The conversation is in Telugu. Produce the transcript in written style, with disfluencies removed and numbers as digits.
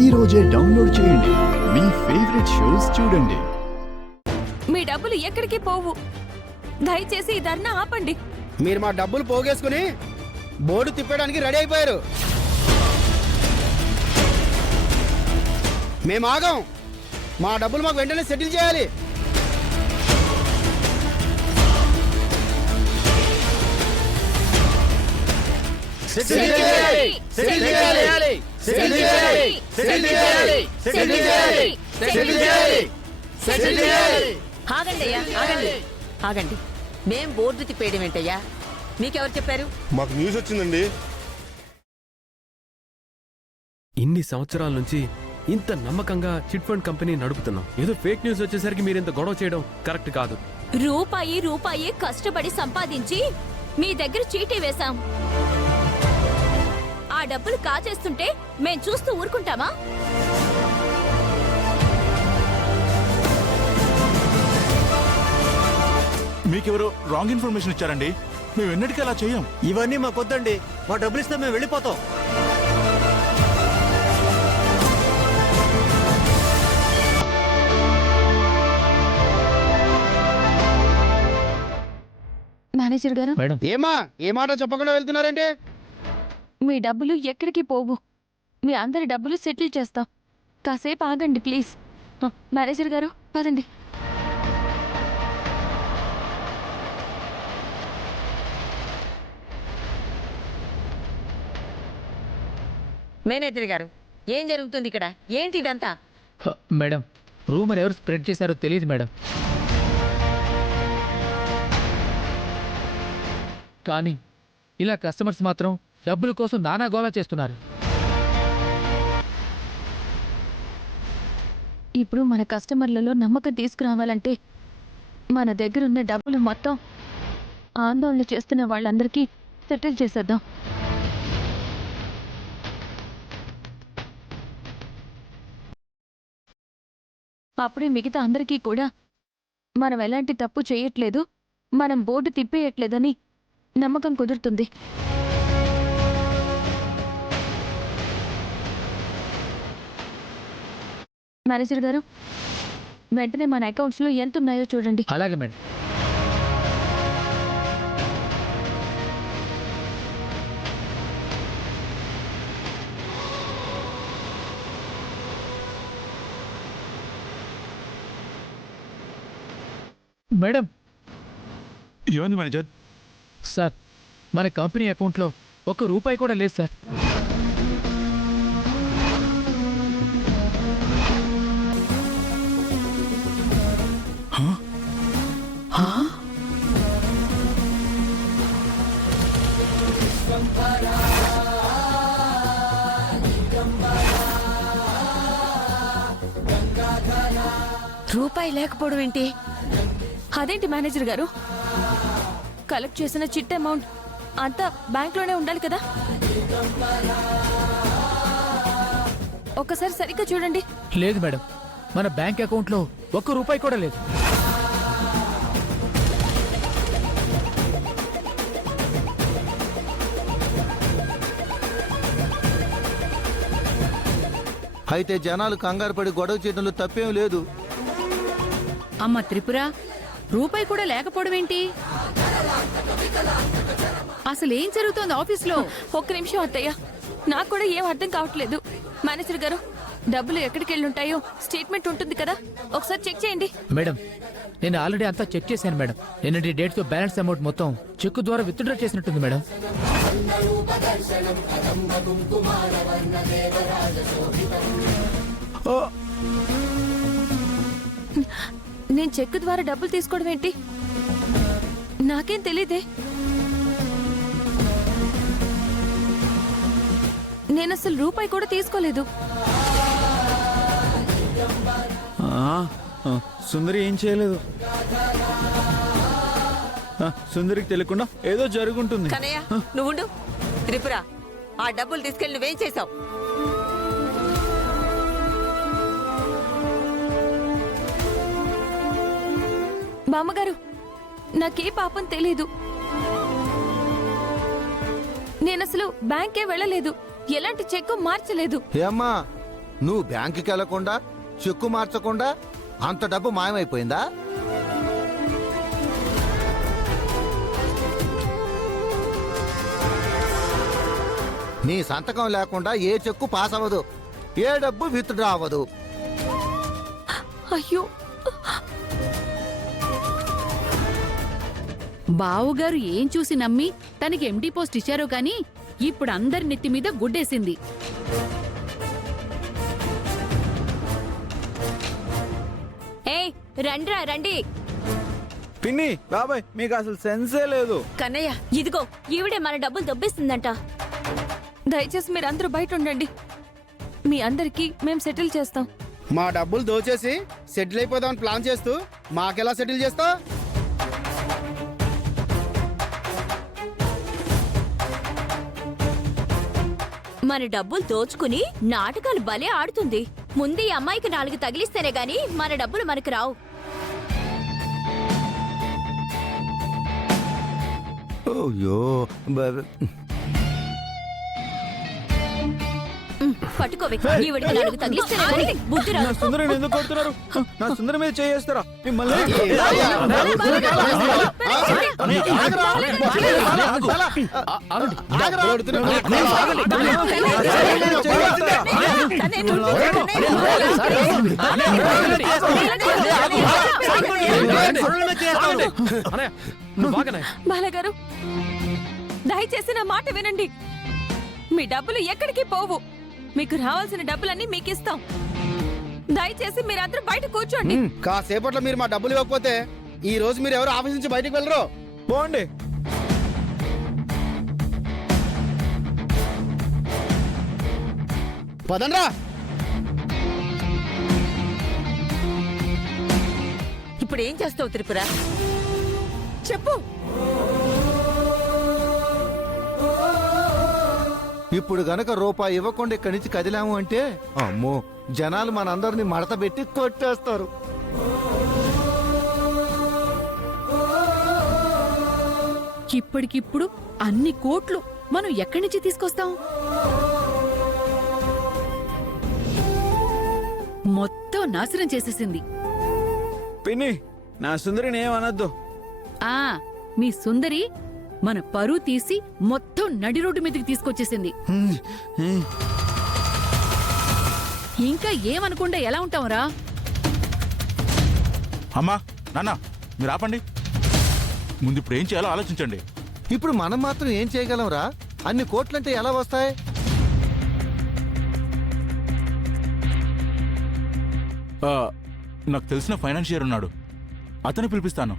ఈ రోజే డౌన్లోడ్ చేయండి. మీ ఫేవరెట్ షోస్ చూడండి. మీ డబ్బులు ఎక్కడికి పోవు. దయచేసి ఈ ధర్నా ఆపండి. మీరు మా డబ్బులు పోగేసుకుని బోర్డు తిప్పడానికి రెడీ అయిపోయారు. మేము ఆగం. మా డబ్బులు మాకు వెంటనే సెటిల్ చేయాలి. ఆగండి. మేం బోర్డు తిప్పేయడం ఏంటయ్యా? మీకెవరు చెప్పారు? మాకు న్యూస్ వచ్చిందండి. ఇన్ని సంవత్సరాల నుంచి ఇంత నమ్మకంగా చిట్ ఫండ్ కంపెనీ నడుపుతున్నాం. ఏదో ఫేక్ న్యూస్ వచ్చేసరికి మీరు ఇంత గొడవ చేయడం కరెక్ట్ కాదు. రూపాయి కష్టపడి సంపాదించి మీ దగ్గర చీటీ వేశాం. ఆ డబ్బులు కాజేస్తుంటే మేం చూస్తూ ఊరుకుంటామా? మీకెవరో రాంగ్ ఇన్ఫర్మేషన్ ఇచ్చారండి. మేము ఎన్నటికీ అలా చెయ్యం. ఇవన్నీ మాకొద్దండి. మా డబ్బులు ఇస్తే మేము వెళ్ళిపోతాం. మేనేజర్ గారు, ఏమా ఏ మాట చెప్పకుండా వెళ్తున్నారంటే? మీ డబ్బులు ఎక్కడికి పోవు. మీ అందరి డబ్బులు సెటిల్ చేస్తాం. కాసేపు ఆగండి ప్లీజ్. మేనేజర్ గారు పదండి. మేనేజర్ గారు, ఏం జరుగుతుంది ఇక్కడ? ఏంటి ఇదంతా? మేడం, రూమర్ ఎవరు స్ప్రెడ్ చేశారో తెలియదు మేడం. కానీ ఇలా కస్టమర్స్ మాత్రం డబ్బుల కోసం నానా గోలా చేస్తున్నారు. ఇప్పుడు మన కస్టమర్లలో నమ్మకం తీసుకురావాలంటే మన దగ్గరున్న డబ్బులు మొత్తం ఆందోళన చేస్తున్న వాళ్ళందరికీ సెటిల్ చేసేద్దాం. అప్పుడే మిగతా అందరికీ కూడా మనం ఎలాంటి తప్పు చేయట్లేదు, మనం బోర్డు తిప్పేయట్లేదని నమ్మకం కుదురుతుంది. మేనేజర్ గారు, వెంటనే మన అకౌంట్స్లో ఎంత ఉన్నాయో చూడండి. అలాగే మేడం. మేడం, ఏమైంది మేనేజర్? సార్, మన కంపెనీ అకౌంట్లో ₹1 కూడా లేదు సార్. రూపాయి లేకపోవడం ఏంటి? అదేంటి మేనేజర్ గారు, కలెక్ట్ చేసిన చిట్ అమౌంట్ అంతా బ్యాంక్లోనే ఉండాలి కదా? ఒక్కసారి సరిగ్గా చూడండి. లేదు మేడం, మన బ్యాంక్ అకౌంట్లో ₹1 కూడా లేదు. అయితే జనాలు కంగారు పడి గొడవ చేయడంలో తప్పేం లేదు. అమ్మ త్రిపుర, ₹1 కూడా లేకపోవడం ఏంటి? అసలు ఏం జరుగుతోంది ఆఫీస్లో? ఒక్క నిమిషం అత్తయ్య, నాకు కూడా ఏం అర్థం కావట్లేదు. మేనేజర్ గారు, డబ్బులు ఎక్కడికి వెళ్ళి ఉంటాయో స్టేట్మెంట్ ఉంటుంది కదా, ఒకసారి చెక్ చేయండి. మేడం, నేను ఆల్రెడీ అంతా చెక్ చేశాను మేడం. నిన్నటి డేట్తో బ్యాలెన్స్ అమౌంట్ మొత్తం చెక్ ద్వారా విత్డ్రా చేసినట్టుంది మేడం. నేను చెక్ ద్వారా డబ్బులు తీసుకోవడం ఏంటి? నాకేం తెలీదే. నేను అసలు ₹1 కూడా తీసుకోలేదు. సుందరి ఏం చేయలేదు. సుందరికి తెలియకుండా ఏదో జరుగుంటుంది. కనయ్య, నువ్వుండు. త్రిపుర, ఆ డబ్బులు తీసుకెళ్ళి నువ్వేం చేసావు? బామ్మగారు, నాకే పాపం తెలీదు. నేనసలు బ్యాంకే వెళ్ళలేదు, ఎలాంటి చెక్కు మార్చలేదు. ఏమ్మా, నువ్వు బ్యాంకుకి వెళ్లకుండా చెక్కు మార్చకుండా అంత డబ్బు మాయమైపోయిందా? నీ సంతకం లేకుండా ఏ చెక్కు పాస్ అవ్వదు, ఏ డబ్బు విత్డ్రా అవ్వదు. అయ్యో, బావుగారు ఏం చూసి నమ్మి తనకి ఎండీ పోస్ట్ ఇచ్చారో గాని ఇప్పుడు అందరి నెత్తి మీద గుడ్డేసింది. ఏయ్ రండ్రా రండి. పిన్ని బాబాయ్ మీకు అసలు సెన్సే లేదు. కన్నయ్య ఇదిగో ఈవిడే మన డబ్బులు దొబ్బేస్తుందంట. దయచేసి మీరందరూ బయట ఉండండి. మీ అందరికీ మేము సెటిల్ చేస్తాం. మా డబ్బులు దోచేసి సెటిల్ అయిపోదామని ప్లాన్ చేస్తూ మాకెలా సెటిల్ చేస్తావు? మన డబ్బులు దోచుకుని నాటకాలు భలే ఆడుతుంది. ముందు ఈ అమ్మాయికి 4 తగిలిస్తేనే గాని మన డబ్బులు మనకు రావు. అయ్యో పట్టుకోవే, ఈవిడికి 4 తగిలిస్తేనే గాని బుద్ధి నా రాదు. సుందరిని ఎందుకు కొడుతున్నారు? నా సుందరి మీద చేస్తారా మిమ్మల్ని? అన్నయ్య, నువ్వు బాగానే బాలగారు, దయచేసి నా మాట వినండి. మీ డబ్బులు ఎక్కడికి పోవు. మీకు రావాల్సిన డబ్బులన్నీ మీకు ఇస్తాం. దయచేసి మీరందరూ బయట కూర్చోండి. కాసేపట్లో మీరు మా డబ్బులు ఇవ్వకపోతే ఈ రోజు మీరు ఎవరు ఆఫీస్ నుంచి బయటికి వెళ్ళరు. పోండి. పదండ్రా. ఇప్పుడు ఏం చేస్తావు త్రిపుర? చెప్పు. ఇప్పుడు గనక రూపాయి ఇవ్వకుండా ఇక్కడి నుంచి కదిలాము అంటే అమ్మో, జనాలు మనందరినీ మడత పెట్టి కొట్టేస్తారు. ఇప్పటికిప్పుడు అన్ని కోట్లు మనం ఎక్కడి నుంచి తీసుకొస్తాం? మొత్తం నాశనం చేసేసింది. పిన్ని, నా సుందరిని ఏమనొద్దు. ఆ మీ సుందరి మన పరువు తీసి మొత్తం నడి రోడ్డు మీదకి తీసుకొచ్చేసింది. ఇంకా ఏమనకుండా ఎలా ఉంటాంరా? అమ్మా నాన్న మీరు ఆపండి. ముందు ఇప్పుడు ఏం చేయాలో ఆలోచించండి. ఇప్పుడు మనం మాత్రం ఏం చేయగలంరా? అన్ని కోట్లంటే ఎలా వస్తాయి? నాకు తెలిసిన ఫైనాన్షియర్ ఉన్నాడు, అతన్ని పిలిపిస్తాను.